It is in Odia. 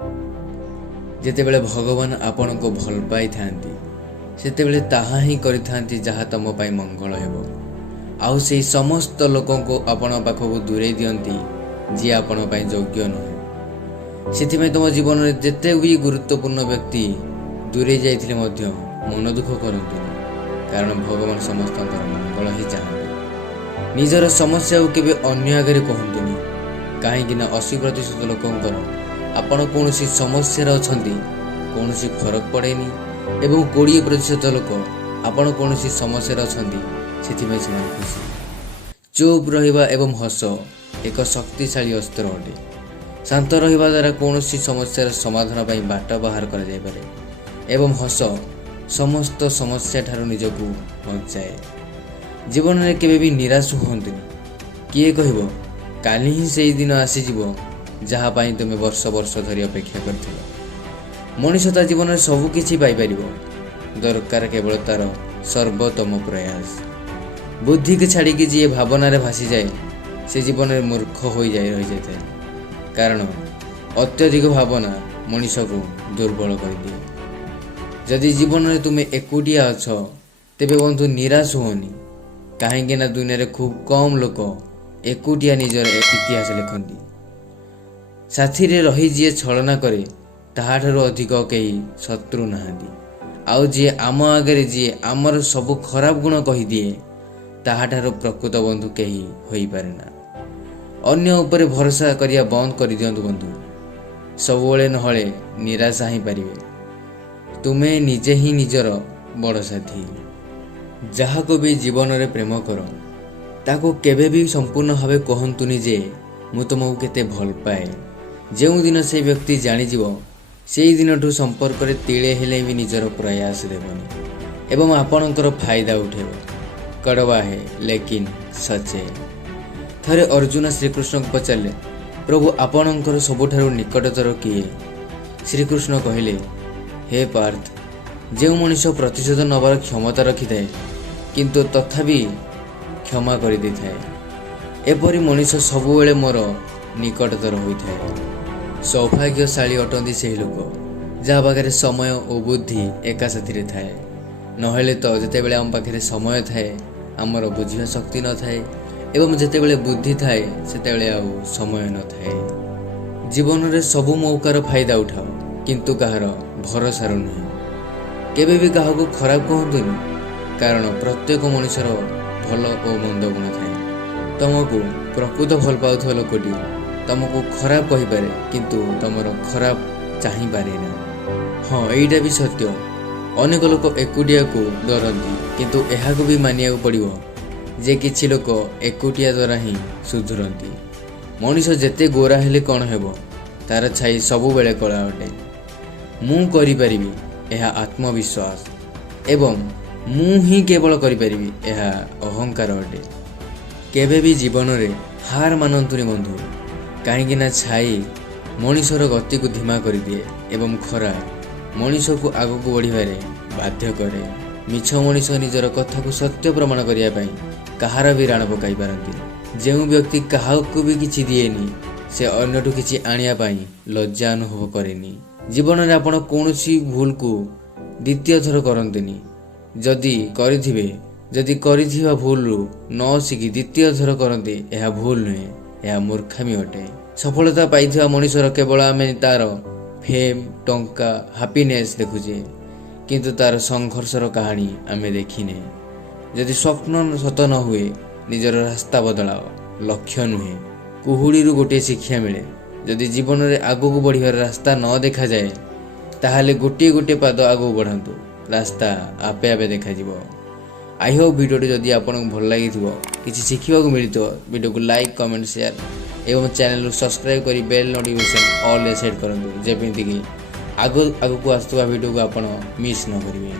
ଯେତେବେଳେ ଭଗବାନ ଆପଣଙ୍କୁ ଭଲ ପାଇଥାନ୍ତି ସେତେବେଳେ ତାହା ହିଁ କରିଥାନ୍ତି ଯାହା ତମ ପାଇଁ ମଙ୍ଗଳ ହେବ। ଆଉ ସେହି ସମସ୍ତ ଲୋକଙ୍କୁ ଆପଣଙ୍କ ପାଖକୁ ଦୂରେଇ ଦିଅନ୍ତି ଯିଏ ଆପଣଙ୍କ ପାଇଁ ଯୋଗ୍ୟ ନୁହେଁ। ସେଥିପାଇଁ ତମ ଜୀବନରେ ଯେତେ ବି ଗୁରୁତ୍ୱପୂର୍ଣ୍ଣ ବ୍ୟକ୍ତି ଦୂରେଇ ଯାଇଥିଲେ ମଧ୍ୟ ମନ ଦୁଃଖ କରନ୍ତୁନି, କାରଣ ଭଗବାନ ସମସ୍ତଙ୍କର ମଙ୍ଗଳ ହିଁ ଚାହାନ୍ତି। ନିଜର ସମସ୍ୟାକୁ କେବେ ଅନ୍ୟ ଆଗରେ କୁହନ୍ତୁନି, କାହିଁକିନା 80% ଲୋକଙ୍କର ଆପଣ କୌଣସି ସମସ୍ୟାରେ ଅଛନ୍ତି କୌଣସି ଫରକ ପଡ଼େନି ଏବଂ 20% ଲୋକ ଆପଣ କୌଣସି ସମସ୍ୟାରେ ଅଛନ୍ତି ସେଥିପାଇଁ ସେମାନେ ଖୁସି। ଚୁପ୍ ରହିବା ଏବଂ ହସ ଏକ ଶକ୍ତିଶାଳୀ ଅସ୍ତ୍ର ଅଟେ। ଶାନ୍ତ ରହିବା ଦ୍ୱାରା କୌଣସି ସମସ୍ୟାର ସମାଧାନ ପାଇଁ ବାଟ ବାହାର କରାଯାଇପାରେ ଏବଂ ହସ ସମସ୍ତ ସମସ୍ୟା ଠାରୁ ନିଜକୁ ବଞ୍ଚାଏ। ଜୀବନରେ କେବେ ବି ନିରାଶ ହୁଅନ୍ତୁନି। କିଏ କହିବ କାଲି ହିଁ ସେହି ଦିନ ଆସିଯିବ ଯାହା ପାଇଁ ତୁମେ ବର୍ଷ ବର୍ଷ ଧରି ଅପେକ୍ଷା କରିଥିଲ। ମଣିଷ ତା ଜୀବନରେ ସବୁକିଛି ପାଇପାରିବ, ଦରକାର କେବଳ ତାର ସର୍ବୋତ୍ତମ ପ୍ରୟାସ। ବୁଦ୍ଧିକୁ ଛାଡ଼ିକି ଯିଏ ଭାବନାରେ ଭାସିଯାଏ ସେ ଜୀବନରେ ମୂର୍ଖ ରହିଯାଇଥାଏ, କାରଣ ଅତ୍ୟଧିକ ଭାବନା ମଣିଷକୁ ଦୁର୍ବଳ କରିଦିଏ। ଯଦି ଜୀବନରେ ତୁମେ ଏକୁଟିଆ ଅଛ ତେବେ ବନ୍ଧୁ ନିରାଶ ହୁଅନି, କାହିଁକିନା ଦୁନିଆରେ ଖୁବ୍ କମ୍ ଲୋକ ଏକୁଟିଆ ନିଜର ଇତିହାସ ଲେଖନ୍ତି। ସାଥିରେ ରହି ଯିଏ ଛଳନା କରେ ତାହାଠାରୁ ଅଧିକ କେହି ଶତ୍ରୁ ନାହାନ୍ତି। ଆଉ ଯିଏ ଆମ ଆଗରେ ଯିଏ ଆମର ସବୁ ଖରାପ ଗୁଣ କହିଦିଏ ତାହାଠାରୁ ପ୍ରକୃତ ବନ୍ଧୁ କେହି ହୋଇପାରେ ନା। ଅନ୍ୟ ଉପରେ ଭରସା କରିବା ବନ୍ଦ କରିଦିଅନ୍ତୁ ବନ୍ଧୁ, ସବୁବେଳେ ନହେଲେ ନିରାଶା ହିଁ ପାରିବେ। ତୁମେ ନିଜେ ହିଁ ନିଜର ବଡ଼ ସାଥୀ। ଯାହାକୁ ବି ଜୀବନରେ ପ୍ରେମ କର ତାକୁ କେବେ ବି ସମ୍ପୂର୍ଣ୍ଣ ଭାବେ କହନ୍ତୁନି ଯେ ମୁଁ ତୁମକୁ କେତେ ଭଲ ପାଏ। ଯେଉଁଦିନ ସେ ବ୍ୟକ୍ତି ଜାଣିଯିବ ସେହି ଦିନଠୁ ସମ୍ପର୍କରେ ତିଳେ ହେଲେ ବି ନିଜର ପ୍ରୟାସ ଦେବନି ଏବଂ ଆପଣଙ୍କର ଫାଇଦା ଉଠେଇବ। କଡ଼ୱା ହେ ଲେକିନ ସଚେ। ଥରେ ଅର୍ଜୁନ ଶ୍ରୀକୃଷ୍ଣଙ୍କୁ ପଚାରିଲେ, ପ୍ରଭୁ ଆପଣଙ୍କର ସବୁଠାରୁ ନିକଟତର କିଏ? ଶ୍ରୀକୃଷ୍ଣ କହିଲେ, ହେ ପାର୍ଥ, ଯେଉଁ ମଣିଷ ପ୍ରତିଶୋଧ ନେବାର କ୍ଷମତା ରଖିଥାଏ କିନ୍ତୁ ତଥାପି କ୍ଷମା କରିଦେଇଥାଏ, ଏପରି ମଣିଷ ସବୁବେଳେ ମୋର ନିକଟତର ହୋଇଥାଏ। ସୌଭାଗ୍ୟଶାଳୀ ଅଟନ୍ତି ସେହି ଲୋକ ଯାହା ପାଖରେ ସମୟ ଓ ବୁଦ୍ଧି ଏକା ସାଥିରେ ଥାଏ। ନହେଲେ ତ ଯେତେବେଳେ ଆମ ପାଖରେ ସମୟ ଥାଏ ଆମର ବୁଝିବା ଶକ୍ତି ନଥାଏ ଏବଂ ଯେତେବେଳେ ବୁଦ୍ଧି ଥାଏ ସେତେବେଳେ ଆଉ ସମୟ ନଥାଏ। ଜୀବନରେ ସବୁ ମୌକାର ଫାଇଦା ଉଠାଅ, କିନ୍ତୁ କାହାର ଭରସାରୁ ନୁହେଁ। କେବେ ବି କାହାକୁ ଖରାପ କୁହନ୍ତୁନି, କାରଣ ପ୍ରତ୍ୟେକ ମଣିଷର ଭଲ ଓ ମନ୍ଦ ଗୁଣ ଥାଏ। ତମକୁ ପ୍ରକୃତ ଭଲ ପାଉଥିବା ଲୋକଟି ତମକୁ ଖରାପ କହିପାରେ କିନ୍ତୁ ତମର ଖରାପ ଚାହିଁପାରେ ନା। ହଁ, ଏଇଟା ବି ସତ୍ୟ, ଅନେକ ଲୋକ ଏକୁଟିଆକୁ ଡରନ୍ତି, କିନ୍ତୁ ଏହାକୁ ବି ମାନିବାକୁ ପଡ଼ିବ ଯେ କିଛି ଲୋକ ଏକୁଟିଆ ଦ୍ୱାରା ହିଁ ସୁଧୁରନ୍ତି। ମଣିଷ ଯେତେ ଗୋରା ହେଲେ କ'ଣ ହେବ, ତାର ଛାଇ ସବୁବେଳେ କଳା ଅଟେ। ମୁଁ କରିପାରିବି ଏହା ଆତ୍ମବିଶ୍ୱାସ ଏବଂ ମୁଁ ହିଁ କେବଳ କରିପାରିବି ଏହା ଅହଙ୍କାର ଅଟେ। କେବେ ବି ଜୀବନରେ ହାର ମାନନ୍ତୁନି ବନ୍ଧୁ, କାହିଁକିନା ଛାଇ ମଣିଷର ଗତିକୁ ଧିମା କରିଦିଏ ଏବଂ ଖରା ମଣିଷକୁ ଆଗକୁ ବଢ଼ିବାରେ ବାଧ୍ୟ କରେ। ମିଛ ମଣିଷ ନିଜର କଥାକୁ ସତ୍ୟ ପ୍ରମାଣ କରିବା ପାଇଁ କାହାର ବି ରାଣ ପକାଇ ପାରନ୍ତି। ଯେଉଁ ବ୍ୟକ୍ତି କାହାକୁ ବି କିଛି ଦିଏନି ସେ ଅନ୍ୟଠୁ କିଛି ଆଣିବା ପାଇଁ ଲଜ୍ଜା ଅନୁଭବ କରେନି। ଜୀବନରେ ଆପଣ କୌଣସି ଭୁଲକୁ ଦ୍ୱିତୀୟ ଥର କରନ୍ତୁନି। ଯଦି କରିଥିବା ଭୁଲରୁ ନ ଶିଖି ଦ୍ୱିତୀୟ ଥର କରନ୍ତି ଏହା ଭୁଲ ନୁହେଁ, ଏହା ମୂର୍ଖାମି ଅଟେ। ସଫଳତା ପାଇଥିବା ମଣିଷର କେବଳ ଆମେ ତାର ଫେମ୍, ଟଙ୍କା, ହାପିନେସ୍ ଦେଖୁଛେ, କିନ୍ତୁ ତାର ସଂଘର୍ଷର କାହାଣୀ ଆମେ ଦେଖିନେ। ଯଦି ସ୍ୱପ୍ନ ସତ ନ ହୁଏ ନିଜର ରାସ୍ତା ବଦଳାଅ, ଲକ୍ଷ୍ୟ ନୁହେଁ। କୁହୁଡ଼ିରୁ ଗୋଟିଏ ଶିକ୍ଷା ମିଳେ, ଯଦି ଜୀବନରେ ଆଗକୁ ବଢ଼ିବାର ରାସ୍ତା ନ ଦେଖାଯାଏ ତାହେଲେ ଗୋଟିଏ ପାଦ ଆଗକୁ ବଢ଼ାନ୍ତୁ, ରାସ୍ତା ଆପେ ଆପେ ଦେଖାଯିବ। ଆଇ ହୋପ୍ ଭିଡ଼ିଓଟି ଯଦି ଆପଣଙ୍କୁ ଭଲ ଲାଗିଥିବ, କିଛି ଶିଖିବାକୁ ମିଳିଥିବ, ଭିଡ଼ିଓକୁ ଲାଇକ୍, କମେଣ୍ଟ, ସେୟାର ଏବଂ ଚ୍ୟାନେଲକୁ ସବସ୍କ୍ରାଇବ୍ କରି ବେଲ୍ ନୋଟିଫିକେସନ୍ ଅଲ୍ରେ ସେଟ୍ କରନ୍ତୁ, ଯେମିତିକି ଆଗକୁ ଆସୁଥିବା ଭିଡ଼ିଓକୁ ଆପଣ ମିସ୍ ନ କରିବେ।